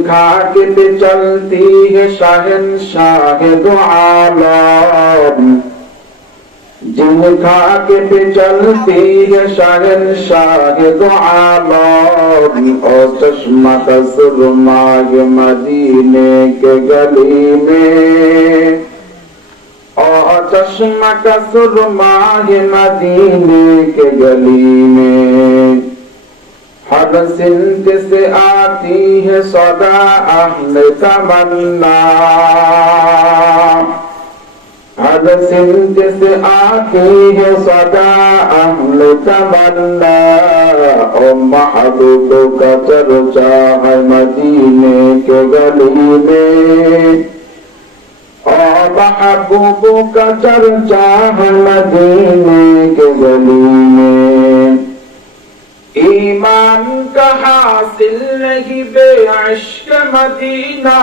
खाक पे चलती है शहंशाह दो आलम, जिन खाक पे चलती है शहंशाह दो आलम, और चश्मा का सुरमा मदीने के गली में, और चश्मा का सुरमा मदीने के गली में। हर सिंध से आती है सदा अहले तमन्ना, हर सिंध से आती है सदा अहले तमन्ना, और महबूब का चर्चा है मदीने के गली में, और महबूब का चर्चा है मदीने के गली में। ईमान का हासिल नहीं बेइश्क मदीना,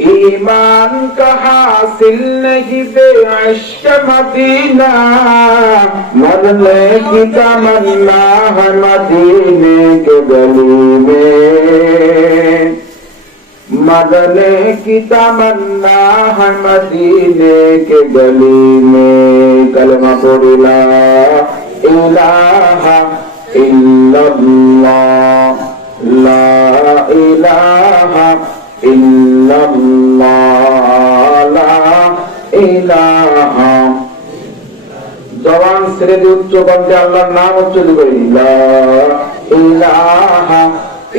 ईमान का हासिल नहीं बेइश्क मदीना, मरने की तमन्ना है मदीने के गली में, मरने की तमन्ना है मदीने के गली में। कलमा पढ़ो ला इलाहा इल्लल्लाह, ला इलाहा इल्लल्लाह, ला इलाहा। जवान ছেড়ে দিয়ে উচ্চ কণ্ঠে আল্লাহর নাম উচ্চারণ করি, লা ইলাহা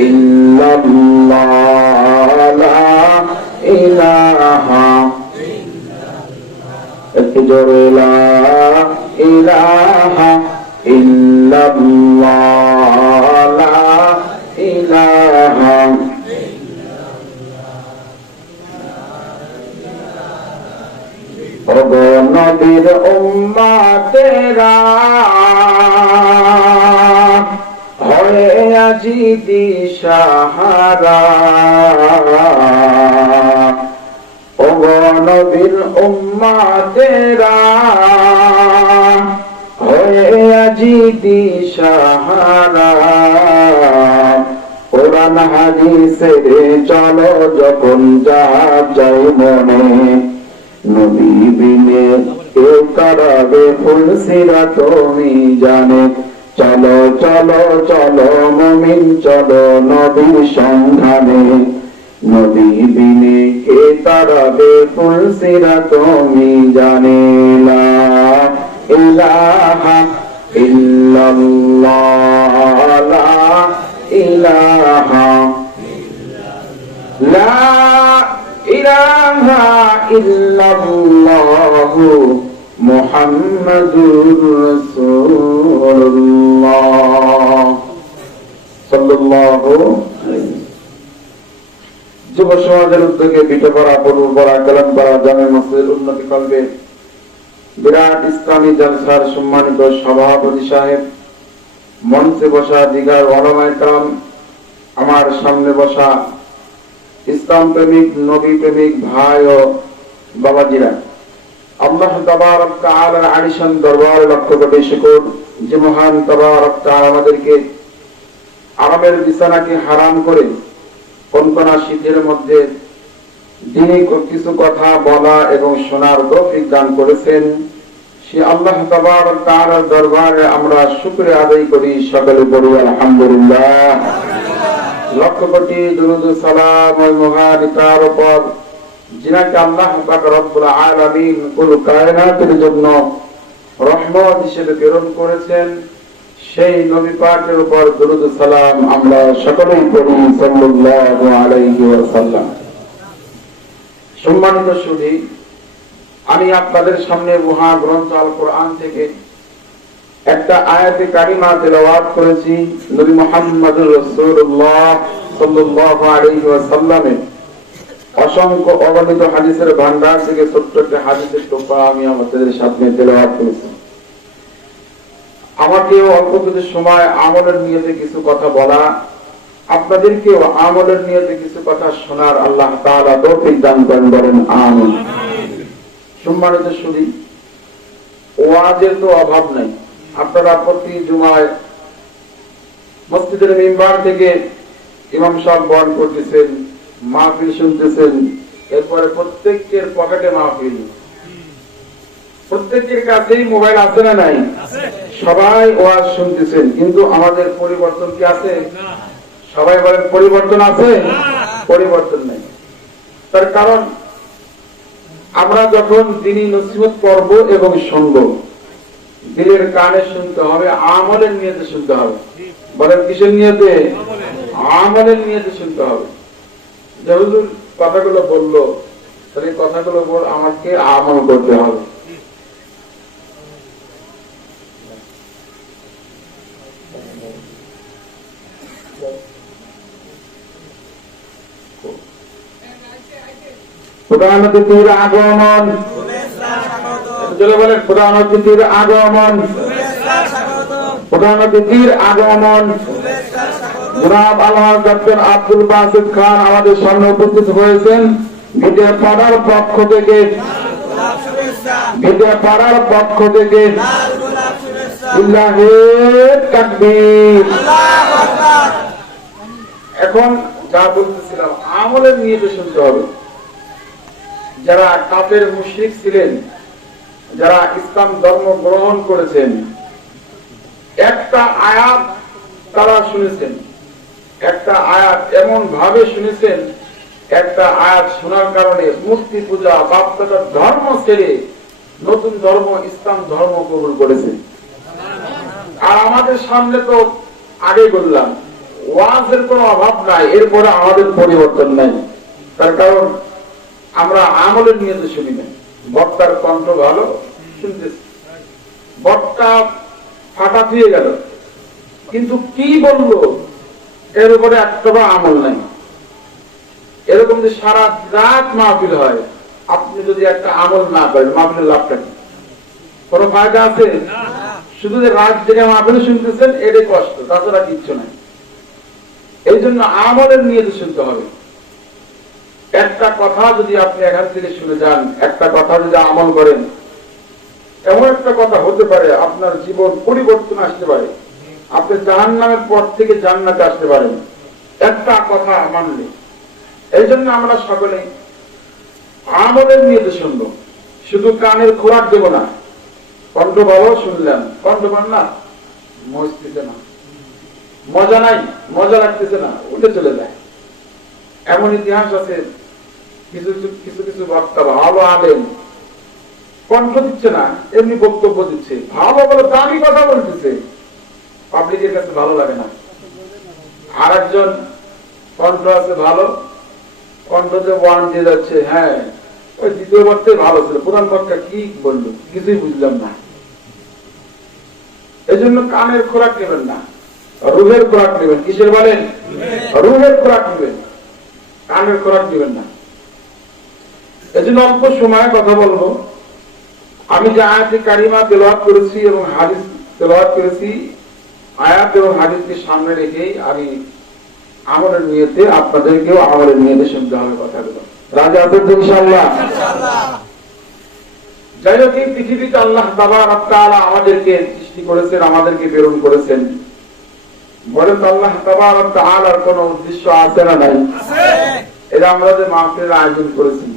ইল্লাল্লাহ, লা ইলাহা। একটু জোরে, লা ইলাহা ইল্লাল্লাহ, লা ইলাহা। ওগো নবীর উম্মতেরা হয়ে আজি দিশাহারা, ওগো নবীর উম্মতেরা হয়ে আজি দিশাহারা। কোরআন হাদিসে চলো যখন যা যাই মনে, নবী বিনে কে করাবে ফুলসিরা তুমি জানে। চলো চলো চলো মুমিন চলো নবী সন্ধানে, নবী বিনে কে করাবে ফুলসিরা তুমি জানে। লা ইলাহা ইল্লাল্লাহ, লা ইলাহা, লা ইলাহা ইল্লাল্লাহু মুহাম্মাদুর রাসূলুল্লাহ সাল্লাল্লাহু আলাইহি। যুব সমাজের উদ্যোগে বিটা করা, পূর্ব পড়া, কালাম করা, জামে মসজিদের উন্নতি কল্পে বিরাট ইসলামী জলসার সম্মানিত সভাপতি সাহেব, মঞ্চে বসা দিগার ওলামায়ে কেরাম, আমার সামনে বসা ইসলাম প্রেমিক নবী প্রেমিক ভাই ও বাবাজিরা, আল্লাহ তাবারক তাআলার আলিশান দরবারে লক্ষ কোটি শুকর যে মহান তাবারক তাআলা আমাদেরকে আরামের বিছানাকে হারাম করে কনকনা শীতের মধ্যে দিনে কিছু কথা বলা এবং শোনার তৌফিক দান করেছেন। সে আল্লাহ তাবারক তাআলার দরবারে আমরা শুকরিয়া আদায় করি, সকলে বলি আলহামদুলিল্লাহ। লক্ষ কোটি দুরূদ সালাম ওই মহান তার উপর যিনাকে আল্লাহ পাক রব্বুল আলামিন কুল কায়নাতের জন্য রহমত হিসেবে প্রেরণ করেছেন, সেই নবী পাকের উপর দুরূদ সালাম আমরা সকলেই পড়ি সাল্লাল্লাহু আলাইহি ওয়াসাল্লাম। সম্মানিত সুধী, আমি আপনাদের সামনে মহাগ্রন্থ আল কোরআন থেকে একটা আয়াতে কারিমা তেলাওয়াত করেছি। নবী মুহাম্মদুর রাসূলুল্লাহ সাল্লাল্লাহু আলাইহি ওয়াসাল্লামের অসংখ্য অগণিত হাদিসের ভান্ডার থেকে ছোট্ট একটা হাদিসের টোপা আমি আপনাদের সামনে তেলাওয়াত করেছি। আমাকেও অল্প কিছু সময় আমলের নিয়তে কিছু কথা বলা, আপনাদেরকেও আমলের নিয়তে কিছু কথা শোনার আল্লাহ তাআলা তৌফিক দান করেন, বলেন আমিন। সম্মানিত সুধী, ওয়াজের তো অভাব নাই। আপনারা প্রতি জুমায় মসজিদের মিম্বার থেকে ইমাম সাহেব বয়ান করতেছেন, মাহফিল শুনতেছেন, এরপরে প্রত্যেকের পকেটে মাহফিল, প্রত্যেকের কাছেই মোবাইল আছে না নাই? সবাই ওয়াজ শুনতেছেন, কিন্তু আমাদের পরিবর্তন কি আছে? সবাই বলেন পরিবর্তন আছে? পরিবর্তন নেই। তার কারণ আমরা যখন দিনই নসিহত করব এবং শুনব, দিলের কানে শুনতে হবে, আমলের নিয়তে শুনতে হবে। বলেন কিসের নিয়তে? আমলের নিয়তে শুনতে হবে। যে হুজুর কথাগুলো বললো, তাহলে কথাগুলো আমাকে আমল করতে হবে। প্রধান অতিথির আগমন, বলেন প্রধান অতিথির আগমন, প্রধান অতিথির আগমন। জনাব আলহাজ ডক্টর আব্দুল বাসিত খান আমাদের সামনে উপস্থিত হয়েছেন। ভিডিও পাড়ার পক্ষ থেকে, ভিডিও পাড়ার পক্ষ থেকে তাকবীর। এখন যা বলতেছিলাম, আমলের নিয়তে শুনতে হবে। যারা কাফের মুশরিক ছিলেন, যারা ইসলাম ধর্ম গ্রহণ করেছেন, একটা আয়াত তারা শুনেছেন, একটা আয়াত এমন ভাবে শুনেছেন, একটা আয়াত শোনার কারণে মূর্তি পূজা বাপদাদার ধর্ম ছেড়ে নতুন ধর্ম ইসলাম ধর্ম কবুল করেছে। আর আমাদের সামনে তো আগে বললাম ওয়াজের কোনো অভাব নাই, এরপরে আমাদের পরিবর্তন নাই। তার কারণ আমরা আমলের নিয়তে শুনি না। বক্তার কণ্ঠ ভালো শুনতেছি, বক্তা ফাটা দিয়ে গেল, কিন্তু কি বললো এর উপরে একটা আমল নাই। এরকম যে সারা রাত মাহফিল হয়, আপনি যদি একটা আমল না করেন, মাহফিলের লাভটা কি? কোন ফায়দা আছে? শুধু যে রাত জেগে মাহফিল শুনতেছেন, এটাই কষ্ট, তাছাড়া কিচ্ছু নাই। এই জন্য আমলের নিয়তে শুনতে হবে। একটা কথা যদি আপনি এখান থেকে শুনে যান, একটা কথা যদি আমল করেন, এমন একটা কথা হতে পারে আপনার জীবন পরিবর্তন আসতে পারে, আপনি জাহান্নামের পর থেকে জান্নাতে আসতে পারেন একটা কথা মানলে। এই জন্য আমরা সকলে আমলের নিয়তে শুনবো, শুধু কানের খোরাক দেব না। কণ্ঠ ভালো শুনলাম, কণ্ঠ পান না, মস্তিতে না, মজা নাই, মজা লাগতেছে না, উঠে চলে যায়। এমন ইতিহাস আছে, কিছু কিছু কিছু বক্তা ভালো আলেম, কণ্ঠ দিচ্ছে না, এমনি বক্তব্য দিচ্ছে, ভালো ভালো দামি কথা বলতেছে, পাবলিকের কাছে ভালো লাগে না। আর একজন কণ্ঠ আছে ভালো, কণ্ঠতে ওয়ান দিয়ে যাচ্ছে, হ্যাঁ ওই দ্বিতীয় বক্তে ভালো ছিল, প্রধান বক্তা কি বললো কিছুই বুঝলাম না। এই জন্য কানের খোরাক নেবেন না, রুহের খোরাক নেবেন। কিসের বলেন? রুহের খোরাক নেবেন, কানের খোরাক নেবেন না। এই জন্য অল্প সময় কথা বলবো। আমি যে আয়াতে কারিমা তেলাওয়াত করেছি এবং হাদিস তেলাওয়াত করেছি, আয়াত এবং হাদিসকে সামনে রেখেই আমি আমলের নিয়তে আপনাদেরকেও আমলের নিয়তে শুনতে হবে কথাগুলো। রাজা আছেন তো ইনশাআল্লাহ? যাই হোক, এই পৃথিবীতে আল্লাহ তাবারক তাআলা আমাদেরকে সৃষ্টি করেছেন, আমাদেরকে প্রেরণ করেছেন। বলেন আল্লাহ তাবারক তাআলার কোনো উদ্দেশ্য আছে না নাই? এটা আমরা যে মাহফিলের আয়োজন করেছি,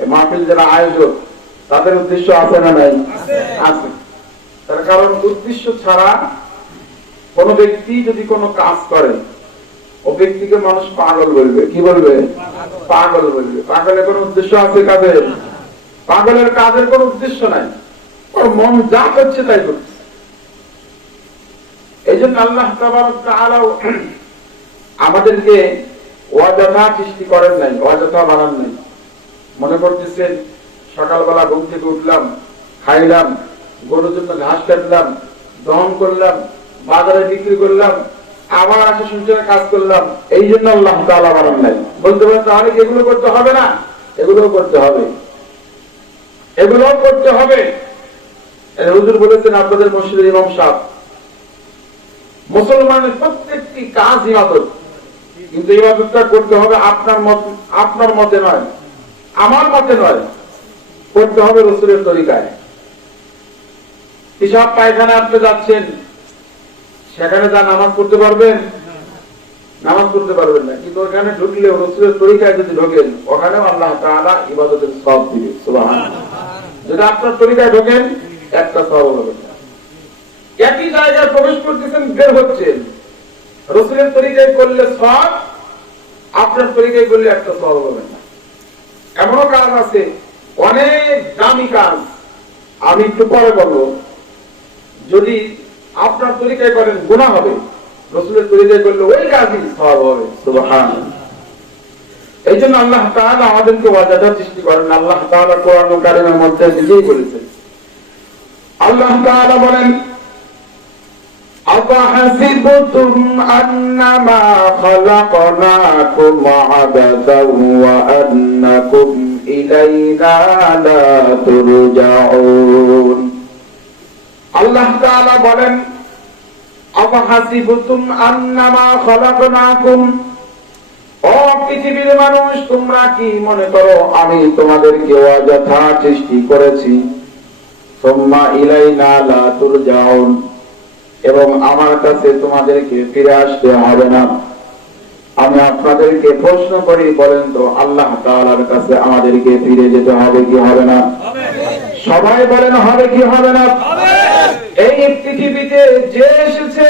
এই মাহফিল যারা আয়োজক, তাদের উদ্দেশ্য আছে না নাই? আছে। তার কারণ উদ্দেশ্য ছাড়া কোন ব্যক্তি যদি কোনো কাজ করে, ও ব্যক্তিকে মানুষ পাগল বলবে। কি বলবে? পাগল বলবে। পাগলের কোন উদ্দেশ্য আছে কাজের? পাগলের কাজের কোন উদ্দেশ্য নাই, ওর মন যা করছে তাই করছে। এই জন্য আল্লাহ তাবারক তাআলা আমাদেরকে অযথা সৃষ্টি করেন নাই, অযথা বানান নাই। মনে করতেছেন সকালবেলা ঘুম থেকে উঠলাম, খাইলাম, গরুর জন্য ঘাস কাটলাম, দহন করলাম, বাজারে বিক্রি করলাম, আবার আসে সূর্যের কাজ করলাম, এই জন্য আল্লাহ তাআলা বানান নাই। বলতে পারেন তাহলে এগুলো করতে হবে না? এগুলো করতে হবে, এগুলো করতে হবে। হুজুর বলেছেন আপনাদের মসজিদের ইমাম সাহেব, মুসলমানের প্রত্যেকটি কাজ ইবাদত, কিন্তু ইবাদতটা করতে হবে আপনার মতে নয়, আমার মতে নয়, করতে হবে রাসূলের তরিকায়। পেশাব পায়খানা আপনি যাচ্ছেন, সেখানে যা নামাজ পড়তে পারবেন? নামাজ পড়তে পারবেন না। কিন্তু ওখানে ঢুকলে রাসূলের তরিকায় যদি ঢোকেন, ওখানেও আল্লাহ তাআলা ইবাদতের সওয়াব দিবে। সুবহানাল্লাহ। যদি আপনার তরিকায় ঢোকেন, একটা সওয়াব হবে না। একই জায়গায় প্রবেশ করতেছেন, বের হচ্ছেন, রাসূলের তরিকায় করলে সওয়াব, আপনার তরিকায় করলে একটা সওয়াব হবে না। এমনও কাজ আছে, অনেক দামি কাজ, আমি একটু পরে বলবো, যদি আপনার তরিকায় করেন গুনাহ হবে, রাসূলের তরিকায় করলে ওই কাজই সওয়াব হবে। সুবহানাল্লাহ। এই জন্য আল্লাহ তাআলা আমাদেরকে ওয়াজিব সৃষ্টি করেন। আল্লাহ তাআলা কোরআন কারীমের মধ্যে নিজেই বলেছেন। আল্লাহ তাআলা বলেন, আফাহাসিবতুম আন্নামা খালাকনাকুম আবাদান ওয়া আন্নাকুম ইলাইনা লা তুরজাউন। আল্লাহ তাআলা বলেন, আফাহাসিবতুম আন্নামা খালাকনাকুম, ও পৃথিবীর মানুষ, তোমরা কি মনে করো আমি তোমাদেরকে অযথা সৃষ্টি করেছি? সুম্মা ইলাইনা লা তুরজাউন, এবং আমার কাছে তোমাদেরকে ফিরে আসতে হবে না। আমি আপনাদেরকে প্রশ্ন করি, বলেন তো আল্লাহ তাআলার কাছে আমাদেরকে ফিরে যেতে হবে কি হবে না? সবাই বলেন হবে কি হবে না? এই পৃথিবীতে যে এসেছে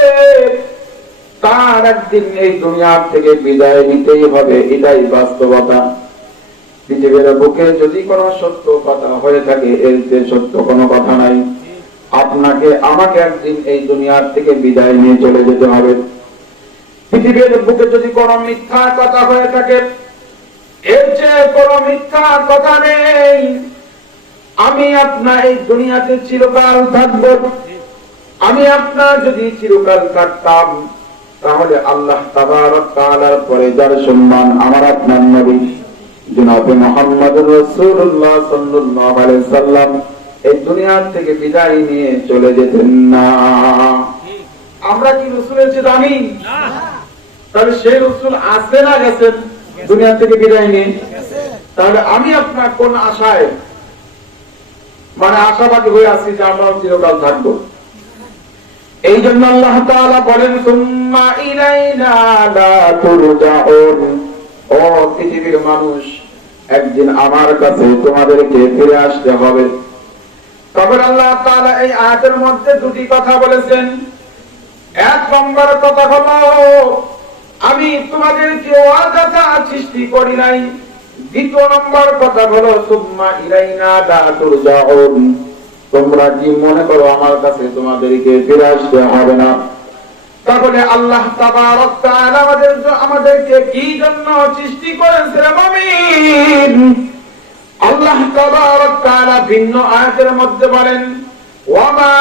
তার একদিন এই দুনিয়া থেকে বিদায় নিতেই হবে, এটাই বাস্তবতা। পৃথিবীর বুকে যদি কোনো সত্য কথা হয়ে থাকে, এর চেয়ে সত্য কোনো কথা নাই। আপনাকে আমাকে একদিন এই দুনিয়ার থেকে বিদায় নিয়ে চলে যেতে হবে। পৃথিবীর বুকে যদি কোনো মিথ্যা কথা হয়ে থাকে, এর চেয়ে কোনো মিথ্যা কথা নেই। আমি আপনার এই দুনিয়াতে চিরকাল থাকব। আমি আপনার যদি চিরকাল থাকতাম, তাহলে আল্লাহ তাবারক তাআলার পরে যার সম্মান আমার আপনার নবী জনাবে মুহাম্মদুর রাসূলুল্লাহ সাল্লাল্লাহু আলাইহি সাল্লাম এই দুনিয়া থেকে বিদায় নিয়ে চলে যেতেন না। আমরা কি রাসূলের চেয়ে দামি? না। তাহলে সেই রাসূল আসবেন না গেছেন দুনিয়া থেকে বিদায় নিয়ে? তাহলে আমি আপনার কোন আশায় আশাবাদী হয়ে আছি যে আমরা চিরকাল থাকবো? এই জন্য আল্লাহ তাআলা বলেন, সুম্মা ইলাইনা লা তুরজাউন, ও পৃথিবীর মানুষ, একদিন আমার কাছে তোমাদেরকে ফিরে আসতে হবে। তবে আল্লাহ তাআলা এই আয়াতের মধ্যে দুটি কথা বলেছেন। এক নম্বর কথা হলো, আমি তোমাদেরকে অযথা সৃষ্টি করি নাই। দ্বিতীয় নম্বর কথা হলো, সুম্মা ইলাইনা লা তুরজাউন, তোমরা কি মনে করো আমার কাছে তোমাদেরকে ফিরে আসতে হবে না? তাহলে আল্লাহ তাবারক তাআলা আমাদেরকে কি জন্য সৃষ্টি করেছেন মুমিন? আল্লাহ তাবারক তাআলা ভিন্ন আয়াতের মধ্যে বলেন, ওয়া মা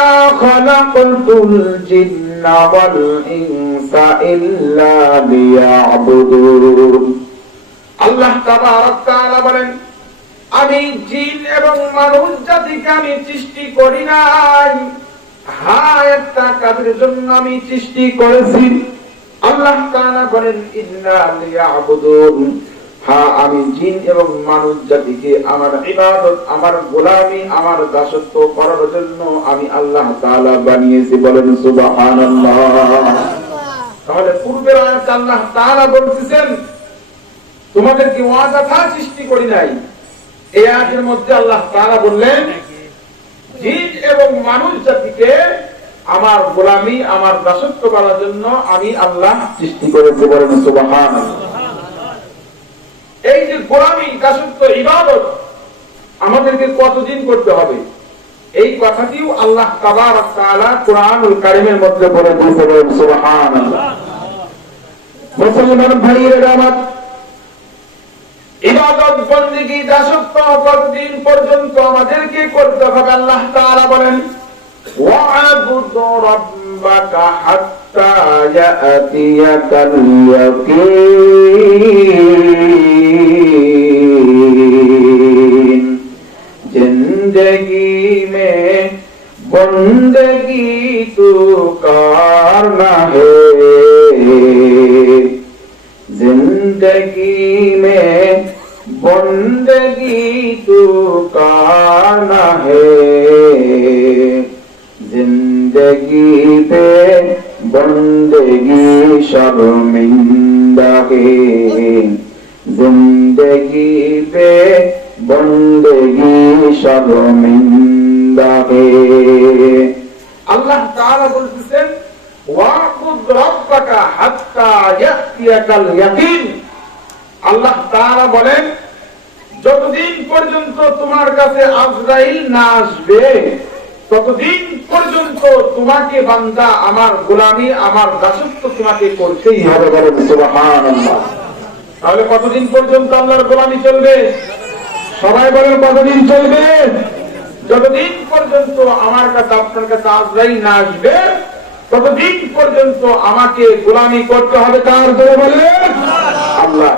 খালাকাতুল জিন্না ওয়াল ইনসা ইল্লা লিয়াবুদুন। আল্লাহ তাবারক তাআলা বলেন, আমি জিন এবং মানুষ জাতিকে আমি সৃষ্টি করি নাই, হ্যাঁ একটা কাজের জন্য আমি সৃষ্টি করেছি। আল্লাহ তাআলা বলেন, ইল্লা লিয়াবুদুন, হ্যাঁ আমি জিন এবং মানুষ জাতিকে আমার ইবাদত, আমার গোলামি, আমার দাসত্ব করার জন্য আমি আল্লাহ তাআলা বানিয়েছি। বলেন সুবহানাল্লাহ। তাহলে পূর্বের আয়াতে আল্লাহ তাআলা বলতেছেন তোমাদেরকে অযথা সৃষ্টি করি নাই। এই আয়াতের মধ্যে আল্লাহ তাআলা বললেন জিন এবং মানুষ জাতিকে আমার গোলামি, আমার দাসত্ব করার জন্য আমি আল্লাহ সৃষ্টি করেছি। বলেন সুবহানাল্লাহ। এই যে গোলামি, দাসত্ব, ইবাদত আমাদেরকে কতদিন করতে হবে, এই কথাটিও আল্লাহ তাবারক তাআলা কুরআনুল কারীমের মধ্যে বলে দিয়েছেন। বলেন সুবহানাল্লাহ। মুসলমান ভাইয়েরা আমার, ইবাদত, বন্দেগী, দাসত্ব কতদিন পর্যন্ত আমাদেরকে করতে হবে? আল্লাহ তাআলা বলেন, ওয়া'বুদ রাব্বাকা হাত্তা ইয়াতিয়াকাল ইয়াকিন। जिंदगी में बंदगी तू करना है, जिंदगी में बंदगी तू करना है, जिंदगी पे बंदगी शर्मिंदा है, जिंदगी पे बंदगी शर्मिंदा है। अल्लाह ताआला বলতেছেন ওয়াকুদ রাব্বাকা হাত্তা ইয়াতিয়াকাল ইয়াকিন। আল্লাহ তাআলা বলেন যতদিন পর্যন্ত তোমার কাছে আজরাইল না আসবে ততদিন পর্যন্ত তোমাকে বান্দা আমার গোলামি আমার দাসত্ব তোমাকে করতেই হবে। বলেন সুবহানাল্লাহ। তাহলে কতদিন পর্যন্ত আল্লাহর গোলামি চলবে? সবাই বলেন কতদিন চলবে? যতদিন পর্যন্ত আমার কাছে আপনার কাছে আজরাইল না আসবে ততদিন পর্যন্ত আমাকে গোলামি করতে হবে। কার জন্য বলেন? আল্লাহ।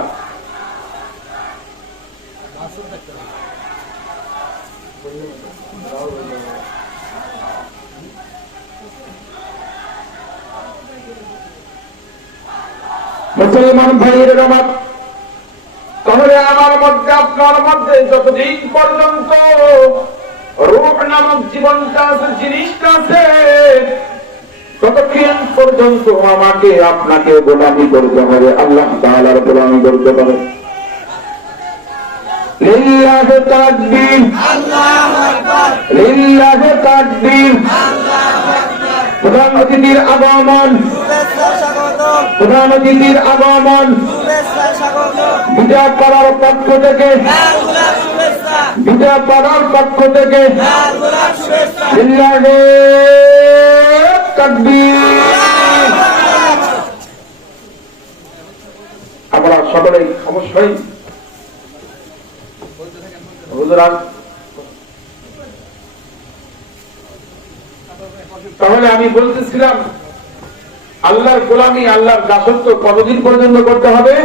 মুসলমান ভাইয়ের আমার, তাহলে আমার মধ্যে আপনার মধ্যে যতদিন পর্যন্ত রূহ নামক জীবনটা আছে, জিনিসটা আছে, ততদিন পর্যন্ত আমাকে আপনাকে গোলামি করতে হবে, আল্লাহ তাআলার গোলামি করতে হবে। লিল্লাহি তাকবীর, আল্লাহু আকবার, লিল্লাহি তাকবীর, আল্লাহু আকবার। প্রধান অতিথির আগমন, শুভেচ্ছা স্বাগতম, প্রধান অতিথির আগমন, শুভেচ্ছা স্বাগতম। বিজয় পাড়ার পক্ষ থেকে শুভেচ্ছা, বিজয় পাড়ার পক্ষ থেকে শুভেচ্ছা। লিল্লাহি তাকবীর। আমরা সকলেই অবশ্যই তাহলে আমি বলতেছিলাম আল্লাহর গোলামি আল্লাহর দাসত্ব কতদিন পর্যন্ত করতে হবে?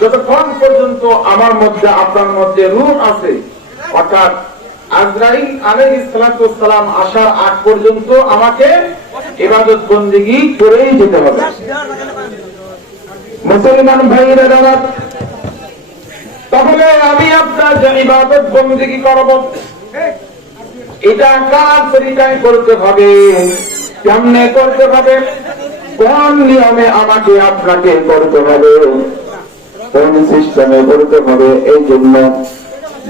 যতক্ষণ পর্যন্ত আমার মধ্যে আপনার মধ্যে রূহ আছে, অর্থাৎ আজরাইল আলাইহিস সালাতু ওয়াস সালাম আসার আগ পর্যন্ত আমাকে ইবাদত বন্দেগী করেই যেতে হবে। মুসলমান ভাইরা দাদা, তাহলে আমি আপনার যে ইবাদত বন্দেগী করব এটা কার তরিকায় করতে হবে, কেমনে করতে হবে, কোন নিয়মে আমাকে আপনাকে করতে হবে, কোন সিস্টেমে করতে হবে, এই জন্য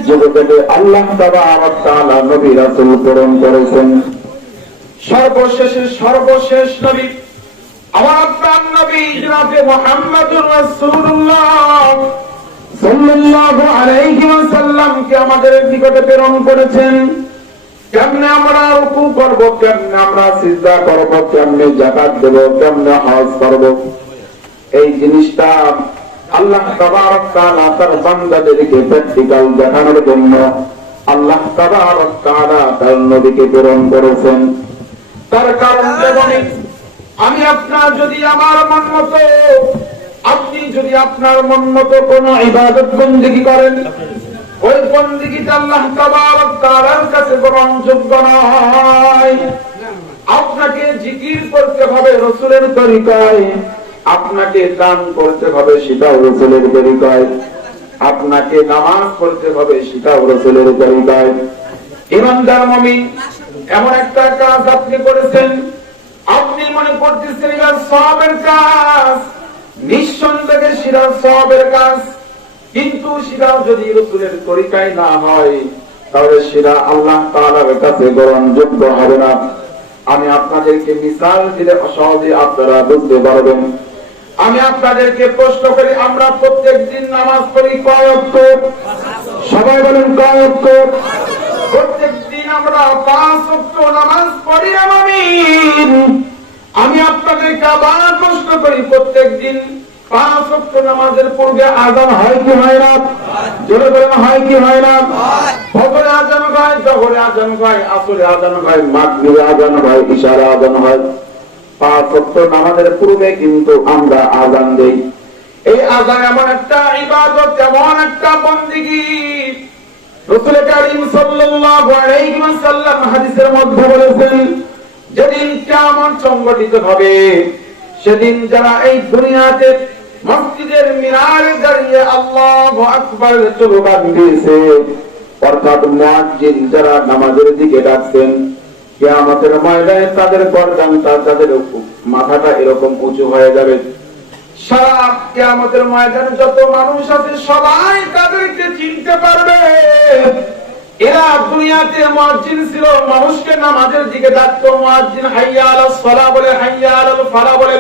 জগতে আল্লাহ তাআলা নবী রাসূল প্রেরণ করেছেন। সর্বশেষ নবী আমার আপনার নবী জনাবে মুহাম্মদুর রাসূলুল্লাহ সাল্লাল্লাহু আলাইহি ওয়াসাল্লামকে আমাদের নিকটে প্রেরণ করেছেন। কেমনে আমরা রুকু করব, কেমনে আমরা সিজদা করব, কেমনে যাকাত দেব, কেমনে হজ করব, এই জিনিসটা আল্লাহ তাবারক তাআলা তার বান্দাদেরকে প্র্যাকটিক্যাল দেখানোর জন্য আল্লাহ তাবারক তাআলা তার নবীকে প্রেরণ করেছেন। তার কারণ যেমন আমি আপনার যদি আমার মন মতো, আপনি যদি আপনার মন মতো কোন ইবাদত বন্দেগী করেন, ওই বন্দেগীটা আল্লাহ তাবারক তাআলার কাছে গ্রহণযোগ্য নয়। আপনাকে জিকির করতে হবে রাসূলের তরিকায়, আপনাকে দান করতে হবে সেটাও রাসূলের তরিকায়, আপনাকে নামাজ পড়তে হবে সেটাও রাসূলের তরিকায়। ঈমানদার মুমিন, এমন একটা কাজ আপনি করেছেন, আপনি মনে করতেছেন এটা সওয়াবের কাজ, নিঃসন্দেহে সেটা সওয়াবের কাজ, কিন্তু সেটা যদি রাসূলের তরিকায় না হয় তাহলে সেটা আল্লাহ তাআলার কাছে গ্রহণযোগ্য হবে না। আমি আপনাদেরকে মিসাল দিলে সহজে আপনারা বুঝতে পারবেন। আমি আপনাদেরকে প্রশ্ন করি, আমরা প্রত্যেক দিন নামাজ পড়ি কয় ওয়াক্ত? সবাই বলেন কয় ওয়াক্ত? প্রত্যেক দিন আমরা 5 ওয়াক্ত নামাজ পড়ি। আমি আপনাদেরকে আবার প্রশ্ন করি, প্রত্যেক দিন 5 ওয়াক্ত নামাজের পূর্বে আযান হয় কি হয় না? জোরে বলেন হয় কি হয় না? ফজরে আযান হয়, যোহরে আযান হয়, আসরে আযান হয়, মাগরিবে আযান হয়, ইশার আযান হয়। 5 ওয়াক্ত নামাজের পূর্বে কিন্তু আমরা আযান দেই। এই আযান এমন একটা ইবাদত, এমন একটা বন্দেগী, রাসূল কারীম সাল্লাল্লাহু আলাইহি ওয়াসাল্লাম হাদিসের মধ্যে বলেছেন, যেদিন কিয়ামত সংঘটিত হবে সেদিন যারা এই দুনিয়াতে মসজিদের মিনারে দাঁড়িয়ে আল্লাহু আকবার স্লোগান দিয়েছে, অর্থাৎ মুয়াজ্জিন যারা নামাজের দিকে ডাকছেন, কিয়ামতের ময়দানে তাদের গর্দানটা, তাদের মাথাটা এরকম উঁচু হয়ে যাবে। সারা কিয়ামতের ময়দানে যত মানুষ আছে সবাই তাদেরকে চিনতে পারবে। এরা দুনিয়াতে মুয়াজ্জিন ছিল, মানুষকে নামাজের দিকে ডাকতো, মুয়াজ্জিন হাইয়া আলাস সালাহ বলে, হাইয়া আলাল ফালাহ বলে।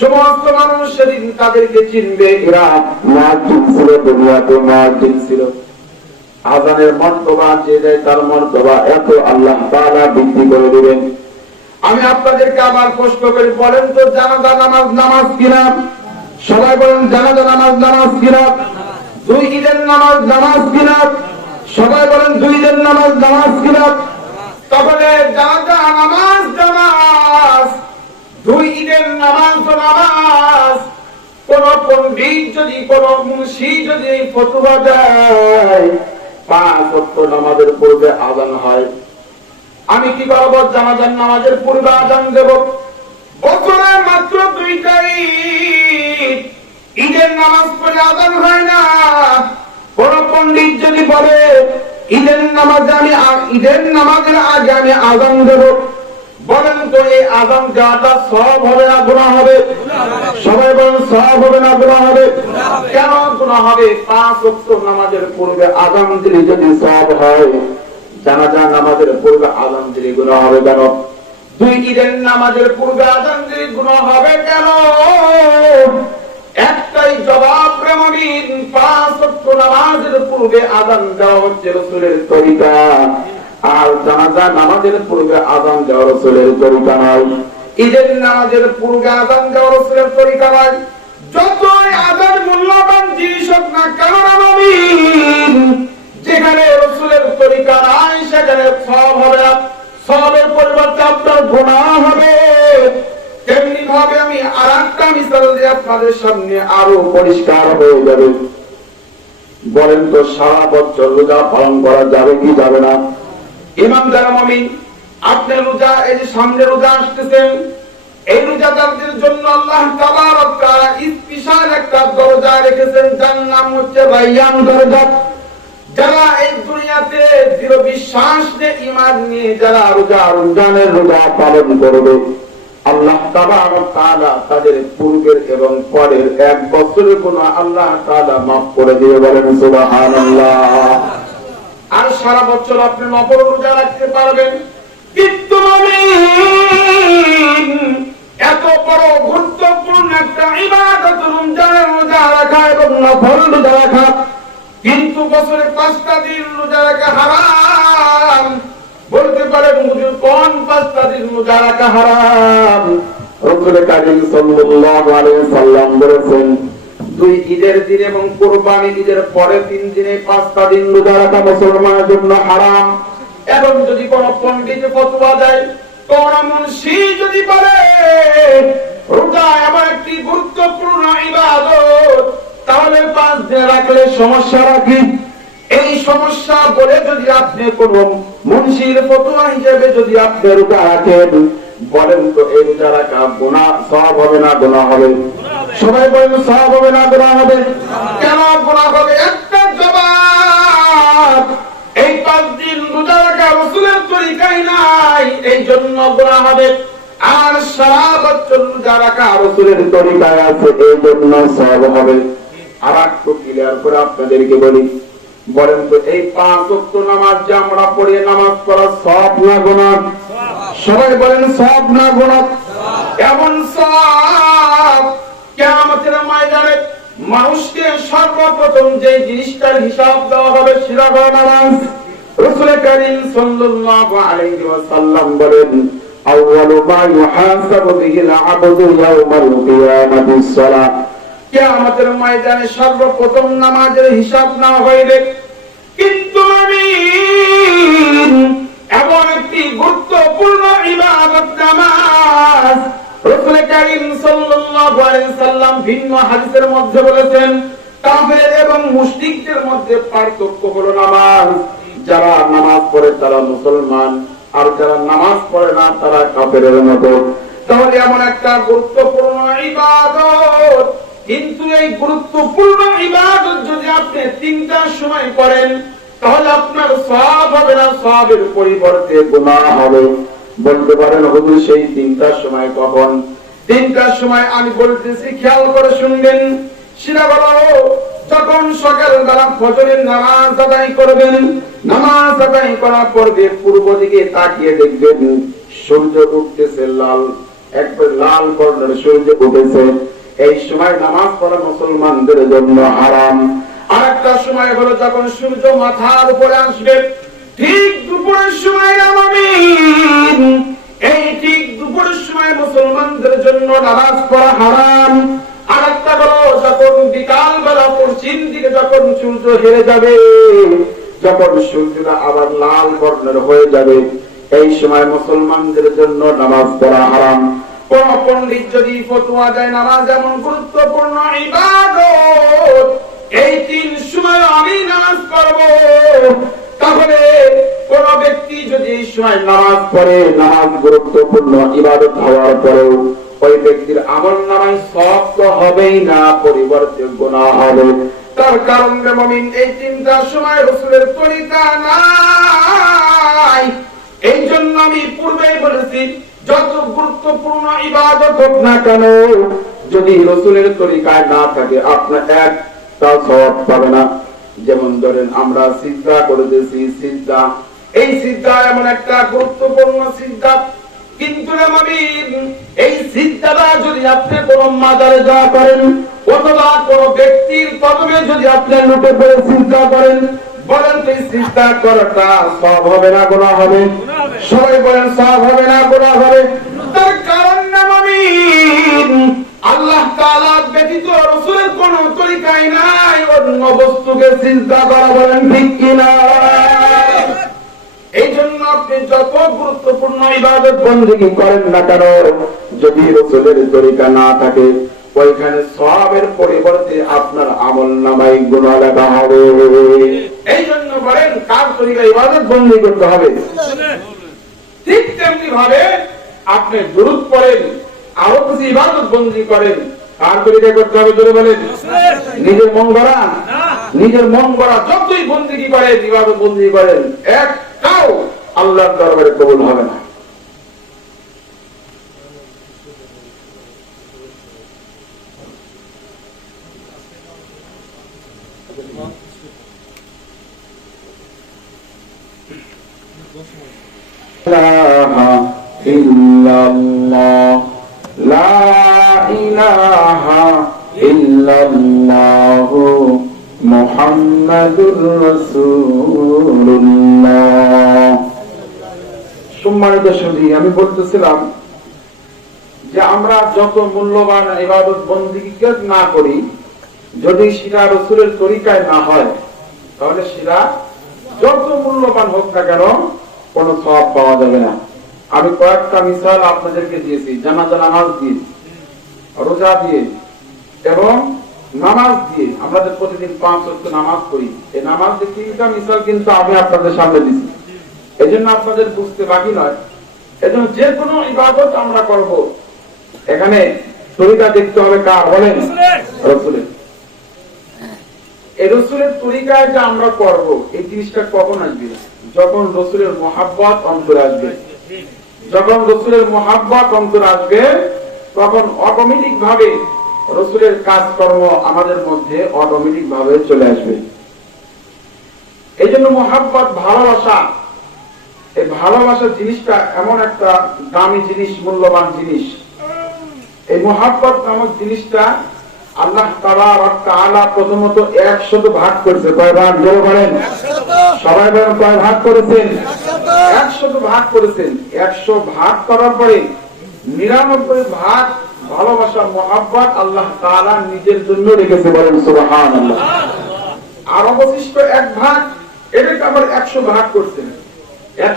সমস্ত মানুষ সেদিন তাদেরকে চিনবে। এরা মুয়াজ্জিন ছিল, দুনিয়াতে মুয়াজ্জিন ছিল। আযানের মর্তবা যে দেয় তার মর্তবা এত আল্লাহ তাআলা বৃদ্ধি করে দিবেন। আমি আপনাদেরকে আবার প্রশ্ন করি, বলেন তো জানাজা নামাজ নামাজ কিনা? সবাই বলেন জানাজা নামাজ নামাজ কিনা? দুই ঈদের নামাজ নামাজ কিনা? সবাই বলেন দুই ঈদের নামাজ নামাজ কিনা? তাহলে জানাজা নামাজ নামাজ, দুই ঈদের নামাজ নামাজ। কোন পণ্ডিত যদি, কোন মুন্সি যদি ফতোয়া দেয় 5 ওয়াক্ত নামাজের পূর্বে আযান হয়, আমি কি করব? জানাজার নামাজের পূর্বে আযান দেব। বছরে মাত্র 2টা ঈদ, ঈদের নামাজ পড়ে আযান হয় না। কোন পণ্ডিত যদি বলে ঈদের নামাজের আগে আমি আযান দেব, বলেন তো এই আযান দেওয়াটা সওয়াব হবে না গুনাহ হবে? সবাই বলেন সওয়াব হবে না গুনাহ হবে? কেন গুনাহ হবে? 5 ওয়াক্ত নামাজের পূর্বে আযান দিলে যদি সওয়াব হয়, জানাজা নামাজের পূর্বে আযান দিলে গুনাহ হবে কেন? দুই ঈদের নামাজের পূর্বে আযান দিলে গুনাহ হবে কেন? একটাই জবাব রে মুমিন, 5 ওয়াক্ত নামাজের পূর্বে আযান দেওয়া হচ্ছে রাসূলের তরিকা, আর জানাজা নামাজের পূর্বে আযান দেওয়া রাসূলের তরিকা নয়। ঈদের নামাজের পূর্বে আযান দেওয়া রাসূলের তরিকা নয়। যতই আযান মূল্যবান জিনিস হোক না কেন মুমিন, যেখানে রাসূলের তরিকা নাই সেখানে সওয়াব হবে না, সওয়াবের পরিবর্তে আপনার গুনাহ হবে। তেমনি ভাবে আমি আরেকটা মিসাল দিয়ে আপনাদের সামনে আরো পরিষ্কার হয়ে যাবে। বলেন তো সারা বছর রোজা পালন করা যাবে কি যাবে না? ইমানদার মুমিন, আপনি রোজা, এই যে সামনে রোজা আসতেছেন, এই রোজাদারদের জন্য আল্লাহ তাবারক তাআলা স্পেশাল একটা দরজা রেখেছেন, যার নাম হচ্ছে রায়্যান দরজা। যারা এই দুনিয়াতে দৃঢ় বিশ্বাস নিয়ে, ঈমান নিয়ে যারা রমজানের রোজা পালন করবে, আল্লাহ তাবারক তাআলা তাদের পূর্বের এবং পরের 1 বছরের গুনাহ আল্লাহ তাআলা মাফ করে দিয়ে, বলেন সুবহানাল্লাহ। আর সারা বছর আপনি নফল রোজা রাখতে পারবেন। কিন্তু মুমিন, এত বড় গুরুত্বপূর্ণ একটা ইবাদত রমজানের রোজা রাখা এবং নফল রোজা রাখা, কিন্তু বছরে 5টা দিন রোজা রাখা হারাম। বলতে পারেন হুজুর কোন 5টা দিন রোজা রাখা হারাম? রাসূল কারীম সাল্লাল্লাহু আলাইহি ওয়াসাল্লাম বলেছেন, 2 ঈদের দিন এবং কুরবানি ঈদের পরে 3 দিনে 5টা দিন রোজা রাখা মুসলমানের জন্য হারাম। এবং যদি কোন পণ্ডিত ফতোয়া দেয়, কোন মুন্সি যদি বলে রোজা এমন একটি গুরুত্বপূর্ণ ইবাদত, তাহলে 5 দিন রাখলে সমস্যা রাখি, এই সমস্যা বলে যদি আপনি কোন মুন্সির ফতোয়া হিসেবে যদি আপনি রোজা রাখেন, বলেন তো এই রোজা রাখা গুনাহ সওয়াব হবে না গুনাহ হবে? সবাই বলেন সওয়াব হবে না গুনাহ হবে? কেন গুনাহ হবে? একটা জবাব, এই 5 দিন রোজা রাখা রাসূলের তরিকায় নাই, এই জন্য গুনাহ হবে। আর সারা বছর রোজা রাখা রাসূলের তরিকায় আছে, এই জন্য সওয়াব হবে। আর একটু ক্লিয়ার করে আপনাদেরকে বলি, বলেন তো এই 5 ওয়াক্ত নামাজ যে আমরা পড়ি, নামাজ পড়া সওয়াব না গুনাহ? সবাই বলেন সওয়াব না গুনাহ? এমন সওয়াব, কিয়ামতের ময়দানে মানুষকে সর্বপ্রথম যে জিনিসটার হিসাব দেওয়া হবে সেটা হলো নামাজ। রাসূল কারীম সাল্লাল্লাহু আলাইহি ওয়াসাল্লাম বলেন, আউয়ালু মা ইউহাসাবু বিহিল আবদু ইয়াওমাল কিয়ামাতিস সালাহ। কিয়ামতের ময়দানে সর্বপ্রথম নামাজের হিসাব না হইবে। কিন্তু মুমিন, এমন একটি গুরুত্বপূর্ণ ইবাদত নামাজ, রাসূল কারীম সাল্লাল্লাহু আলাইহি ওয়াসাল্লাম ভিন্ন হাদিসের মধ্যে বলেছেন, কাফের এবং মুশরিকদের মধ্যে পার্থক্য হলো নামাজ। যারা নামাজ পড়ে তারা মুসলমান, আর যারা নামাজ পড়ে না তারা কাফেরের মতো। তাহলে এমন একটা গুরুত্বপূর্ণ ইবাদত, কিন্তু এই গুরুত্বপূর্ণ ইবাদত যদি আপনি 3টার সময় করেন, তাহলে আপনার সওয়াব হবে না, সওয়াবের পরিবর্তে গুনাহ হবে। বলতে পারেন হুজুর সেই 3টার সময় কখন? 3টার সময় আমি বলতেছি, খেয়াল করে শুনবেন। সেটা বলো যখন সকালবেলা ফজরের নামাজ আদায় করবেন, নামাজ আদায় করার পর পূর্ব দিকে তাকিয়ে দেখবেন সূর্য উঠতেছে, লাল একবার লাল বর্ণের সূর্য উঠেছে। এই সময় নামাজ পড়া মুসলমানদের জন্য হারাম। আরেকটা সময় হলো যখন সূর্য মাথার উপরে আসবে, ঠিক দুপুরের সময় নামাবি। এই ঠিক দুপুরের সময় মুসলমানদের জন্য নামাজ পড়া হারাম। আরেকটা হলো যখন বিকাল বেলা পশ্চিম দিকে যখন সূর্য হেরে যাবে, যখন সূর্যটা আবার লাল বর্ণের হয়ে যাবে, এই সময় মুসলমানদের জন্য নামাজ পড়া হারাম। কোন পণ্ডিত যদি ফতোয়া দেয় নামাজ এমন গুরুত্বপূর্ণ ইবাদত, এই 3 সময় আমি নামাজ পড়বো, তাহলে কোন ব্যক্তি যদি এই সময় নামাজ পড়ে, নামাজ গুরুত্বপূর্ণ ইবাদত হওয়ার পরেও ওই ব্যক্তির আমলনামায় সওয়াব তো হবেই না, পরিবর্তে গুনাহ হবে। তার কারণ মুমিন এই 3টার সময় রাসূলের তরিকা নাই। এই জন্য আমি পূর্বেই বলেছি, যত গুরুত্বপূর্ণ ইবাদত হোক না কেন, যদি রাসূলের তরিকায় না থাকে আপনার একটা সওয়াব পাবে না। যেমন ধরেন আমরা সিজদা করতেছি, সিজদা, এই সিজদা এমন একটা গুরুত্বপূর্ণ সিজদা, কিন্তু এই সিজদাটা যদি আপনি কোন মাজারে যাওয়া করেন অথবা কোন ব্যক্তির কদমে যদি আপনি লুটে পড়ে সিজদা করেন, বলেন তো এই সিজদা করাটা সওয়াব হবে না গুনাহ হবে? সবাই বলেন সওয়াব হবে না গুনাহ হবে? তার কারণ আল্লাহ তাআলা ব্যতীত রাসূলের কোন তরিকাই নাই অন্য বস্তুকে সিজদা করা, বলেন ঠিক কিনা? এই জন্য আপনি যত গুরুত্বপূর্ণ ইবাদত বন্দেগী করেন না কেন, যদি রাসূলের তরিকা না থাকে, ওইখানে সওয়াবের পরিবর্তে আপনার আমলনামায় গুনাহ লেখা হবে। এই জন্য বলেন কার তরিকা ইবাদত বন্দেগী করতে হবে? ঠিক তেমনি ভাবে আপনি দুরূদ পড়েন, আরো কিছু ইবাদত বন্দেগী করেন, কার তরিকা করতে হবে? জোরে বলেন। নিজের মন গড়া, নিজের মন গড়া যতই বন্দেগী করেন, ইবাদত বন্দেগী করেন, একটাও আল্লাহর দরবারে কবুল হবে না। লা ইলাহা ইল্লাল্লাহু মুহাম্মাদুর রাসূলুল্লাহ। সম্মানিত সুধী, আমি বলতেছিলাম যে আমরা যত মূল্যবান ইবাদত বন্দেগী না করি, যদি সেটা রাসূলের তরিকায় না হয়, তাহলে সেটা যত মূল্যবান হোক না কেন কোন সওয়াব পাওয়া যাবে না। আমি কয়েকটা মিসাল আপনাদেরকে দিয়েছি, জানাজা নামাজ দিয়ে, রোজা দিয়ে এবং নামাজ দিয়ে। আমরা যে প্রতিদিন 5 ওয়াক্ত নামাজ পড়ি, এই নামাজ দিয়ে 3টা মিসাল কিন্তু আমি আপনাদের সামনে দিচ্ছি। এই জন্য আপনাদের বুঝতে বাকি নয়। এই জন্য যে কোনো ইবাদত আমরা করব, এখানে তরিকা দেখতে হবে কার? বলেন রাসূলের। এই রাসূলের তরিকায় যে আমরা করব, এই জিনিসটা কখন আসবে? যখন রাসূলের মহব্বত অন্তরে আসবে। যখন রাসূলের মহব্বত অন্তরে আসবে, তখন অটোমেটিক ভাবে রাসূলের কাজকর্ম আমাদের মধ্যে অটোমেটিক ভাবে চলে আসবে। এই জন্য মহব্বত, ভালোবাসা, এই ভালোবাসা জিনিসটা এমন একটা দামি জিনিস, মূল্যবান জিনিস। এই মহব্বত নামক জিনিসটা আল্লাহ তাআলা প্রথমত 100 ভাগ করেছে। কয় ভাগ? জোরে বলেন। সবাই বলেন কয় ভাগ করেছেন? 100 ভাগ করেছেন। 100 ভাগ করার পরে 99 ভাগ ভালোবাসা, মহব্বত আল্লাহ তাআলা নিজের জন্য রেখেছে, বলেন সুবহানাল্লাহ। আর অবশিষ্ট 1 ভাগ, এটাকে আবার 100 ভাগ করছেন।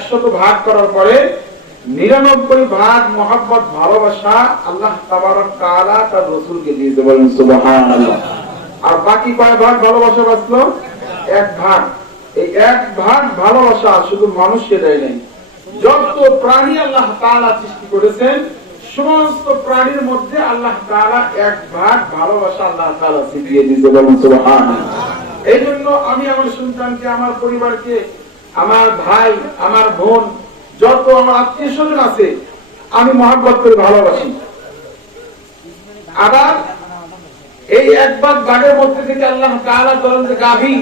100 ভাগ করার পরে 99 ভাগ মহব্বত, ভালোবাসা আল্লাহ তাবারক তাআলা তার রাসূলকে দিয়েছে, বলেন সুবহানাল্লাহ। আর বাকি কয় ভাগ ভালোবাসা বাঁচলো? 1 ভাগ। এই 1 ভাগ ভালোবাসা শুধু মানুষকে দেয় নাই, যত প্রাণী আল্লাহ তাআলা সৃষ্টি করেছেন সমস্ত প্রাণীর মধ্যে আল্লাহ তাআলা 1 ভাগ ভালোবাসা আল্লাহ তাআলা দিয়ে দিয়েছে, বলেন সুবহানাল্লাহ। এই জন্য আমি আমার সন্তানকে, আমার পরিবারকে, আমার ভাই, আমার বোন, যত আমার আত্মীয় স্বজন আছে, আমি মহব্বত করে ভালোবাসি। আবার এই একবার বাঘের মধ্যে থেকে আল্লাহ তাআলা বলেন যে গাভী,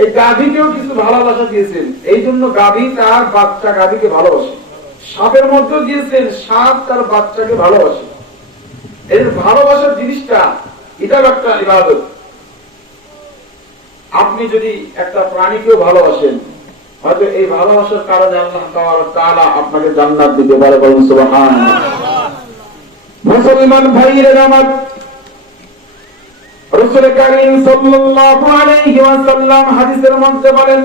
এই গাভীকেও কিছু ভালোবাসা দিয়েছেন। এই জন্য গাভী তার বাচ্চা গাভীকে ভালোবাসে। সাপের মধ্যেও দিয়েছেন, সাপ তার বাচ্চাকে ভালোবাসে। এই ভালোবাসার জিনিসটা, এটা একটা ইবাদত। আপনি যদি একটা প্রাণীকেও ভালোবাসেন, হয়তো এই ভালোবাসার কারণে আল্লাহ তাআলা আপনাকে জান্নাত দিতে পারে। বলুন সুবহানাল্লাহ। মুসলমান ভাইয়েরা আমার, রাসূল কারীম সাল্লাল্লাহু আলাইহি ওয়াসাল্লাম হাদিসের মধ্যে বলেন,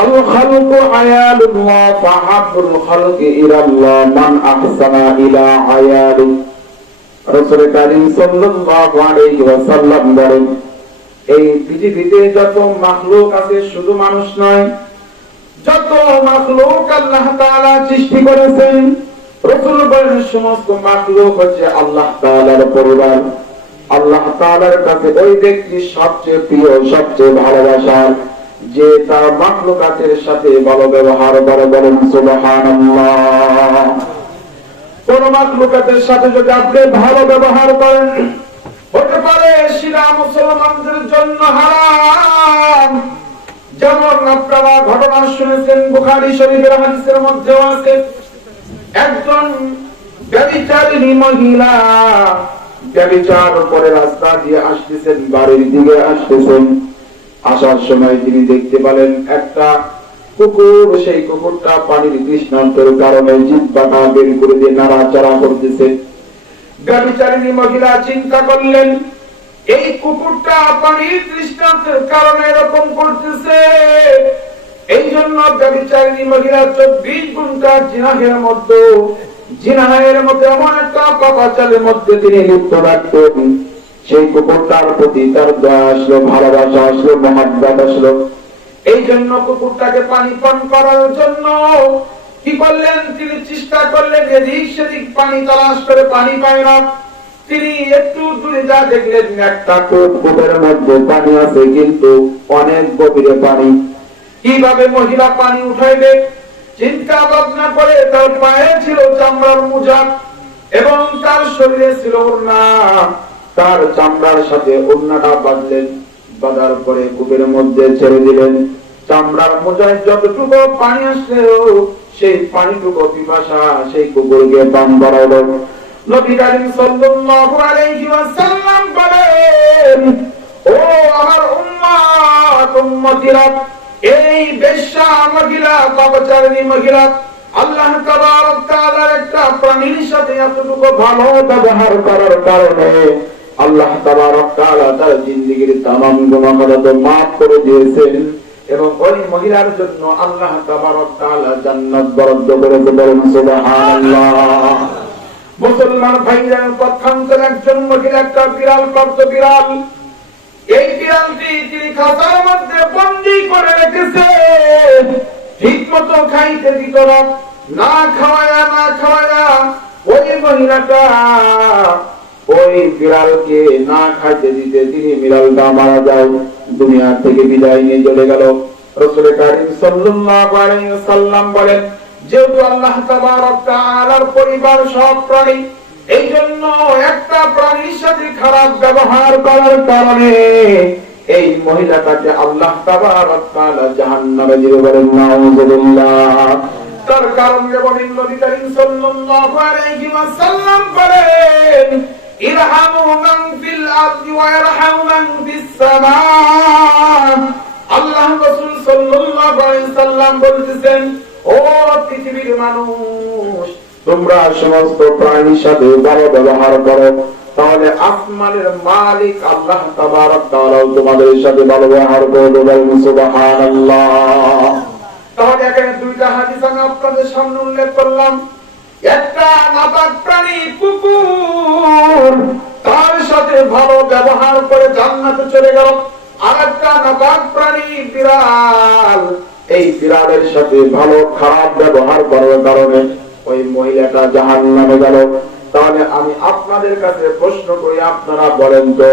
আল খালকু আয়ালুল্লাহ ফাহাব্বুল খালকি ইলাল্লাহ মান আহসানা ইলা আয়ালি। রাসূল কারীম সাল্লাল্লাহু আলাইহি ওয়াসাল্লাম বলেন, এই পৃথিবীতে যত মাখলুক আছে, শুধু মানুষ নয়, যত মাখলুক আল্লাহ তাআলা সৃষ্টি করেছেন, রাসূল বলেন সমস্ত মাখলুক হচ্ছে আল্লাহ তাআলার পরিবার। আল্লাহ তাআলার কাছে ওই ব্যক্তি সবচেয়ে প্রিয়, সবচেয়ে ভালোবাসার, যে তার মাখলুকাতের সাথে ভালো ব্যবহার করে। বলেন সুবহানাল্লাহ। কোন মাখলুকাতের সাথে যদি আপনি ভালো ব্যবহার করেন, হতে পারে সেটা মুসলমানদের জন্য হারাম। যেমন আপনারা ঘটনা শুনেছেন, বুখারী শরীফের হাদিসের মধ্যেও আছে, একজন ব্যভিচারিণী মহিলা ব্যভিচার করে রাস্তা দিয়ে আসতেছেন, বাড়ির দিকে আসতেছেন। আসার সময় তিনি দেখতে পেলেন একটা কুকুর, সেই কুকুরটা পানির তৃষ্ণার্তের কারণে জিহ্বাটা বের করে দিয়ে নাড়াচাড়া করতেছে। ব্যভিচারিণী মহিলা চিন্তা করলেন, এই কুকুরটা পানির তৃষ্ণার্তের কারণে এরকম করতেছে, এই জন্য ব্যভিচারিণী মহিলা 24 ঘন্টা জিনাহের মধ্যে এমন একটা পাপাচারের মধ্যে তিনি লিপ্ত থাকতেন। সেই কুকুরটার প্রতি তার দয়া আসলো, ভালোবাসা আসলো, মহব্বত আসলো। এই জন্য কুকুরটাকে পানি পান করার জন্য কি করলেন, তিনি চেষ্টা করলেন, এদিক সেদিক পানি তালাশ করে পানি পায় না। তিনি একটু দূরে যা দেখলেন, একটা কূপের মধ্যে পানি আছে, কিন্তু অনেক গভীরে পানি। কিভাবে মহিলা পানি উঠাইবে চিন্তা ভাবনা করে, তার পায়ে ছিল চামড়ার মোজা এবং তার শরীরে ছিল ওড়না। তার চামড়ার সাথে ওড়নাটা বাঁধলেন, বাঁধার পরে কূপের মধ্যে ছেড়ে দিলেন। চামড়ার মোজায় যতটুকু পানি আসলো, সেই পানিটুকু পিপাসা সেই কুকুরকে পান করালো। নবী কারীম সাল্লাল্লাহু আলাইহি ওয়াসাল্লাম বলেন, ও আমার উম্মত, উম্মতিরা, এই বেশ্যা মহিলা, পাপাচারিণী মহিলা আল্লাহ তাবারক তাআলার একটা প্রাণীর সাথে এতটুকু ভালো ব্যবহার করার কারণে আল্লাহ তাবারক তাআলা তার জিন্দেগীর तमाम গুনাহগুলো মাফ করে দিয়েছেন এবং ওই মহিলার জন্য আল্লাহ তাবারক তাআলা জান্নাত বরাদ্দ করেছেন। বলেন সুবহানাল্লাহ। মুসলমান ভাইদের পক্ষান্তরে একজন মহিলা একটা বিড়াল পালতো, বিড়াল। এই বিড়ালটি তিনি খাঁচার মধ্যে বন্দী করে রেখেছে, ঠিক মতো খাইতে দিত না, খাওয়ায়া ওই মহিলাটা ওই বিড়ালকে না খাইতে দিতে তিনি বিড়ালটা মারা যায়, দুনিয়া থেকে বিদায় নিয়ে চলে গেল। রাসূল কারীম সাল্লাল্লাহু আলাইহি ওয়াসাল্লাম বলেন, যেহেতু আল্লাহ তাবারক তাআলার পরিবার সব প্রাণী, এই জন্য একটা প্রাণীর সাথে খারাপ ব্যবহার করার কারণে এই মহিলাটাকে আল্লাহ তাবারক তাআলা জাহান্নামে দিবে। বলেন নাউযুবিল্লাহ। তার কারণ বলেন নবী কারীম সাল্লাল্লাহু আলাইহি ওয়াসাল্লাম বলেন, ইরহামু মান ফিল আরদি ওয়া ইয়ারহামু মান ফিস সামা। আল্লাহ রাসূল সাল্লাল্লাহু আলাইহি ওয়াসাল্লাম বলতেছেন, ও পৃথিবীর মানুষ, তোমরা সমস্ত প্রাণীর সাথে ভালো ব্যবহার করো, তাহলে আসমানের মালিক আল্লাহ তাবারক তাআলা তোমাদের সাথে ভালো ব্যবহার করবে। বলেন সুবহানাল্লাহ। তাহলে এখানে দুইটা হাদিস আমি আপনাদের সামনে উল্লেখ করলাম। একটা নাপাক প্রাণী কুকুর, তার সাথে ভালো ব্যবহার করে জান্নাতে চলে গেল। আর একটা নাপাক প্রাণী বিড়াল, এই বিড়ালের সাথে ভালো খারাপ ব্যবহার করার কারণে ওই মহিলাটা জাহান্নামে গেল। তাহলে আমি আপনাদের কাছে প্রশ্ন করি, আপনারা বলেন তো